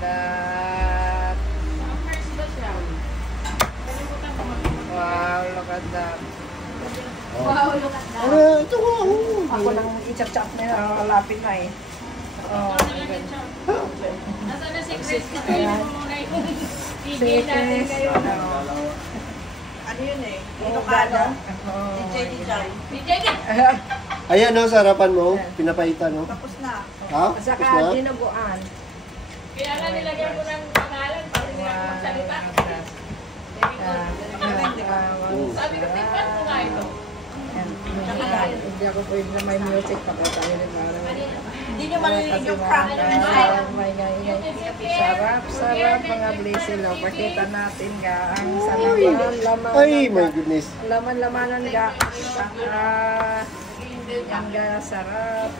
that. Wow, look at that. Wow, look at that. Ito ko. Ako lang i-chop-chop na lalapit na eh. Oh, Nasaan na si Chris? Patayin mo muna yung bigay natin kayo. Ano yun eh? Avocado. DJ Dijay. Bigay ka! Ayan no, sa harapan mo. Pinapaitan no. Tapos na. Ha? At saka Tapos na? dinuguan. Kaya na nilagyan ko ng pangalan para hindi ako magsalita. Sabi ko, tikman ko nga ito. Hindi ako pwede na may music pa tayo rin parang. Hindi nyo marinig yung prank nyo. Sarap mga blisilo. Pakita natin ga ang laman. Ay, my goodness. Laman-lamanan ga. Ang sarap.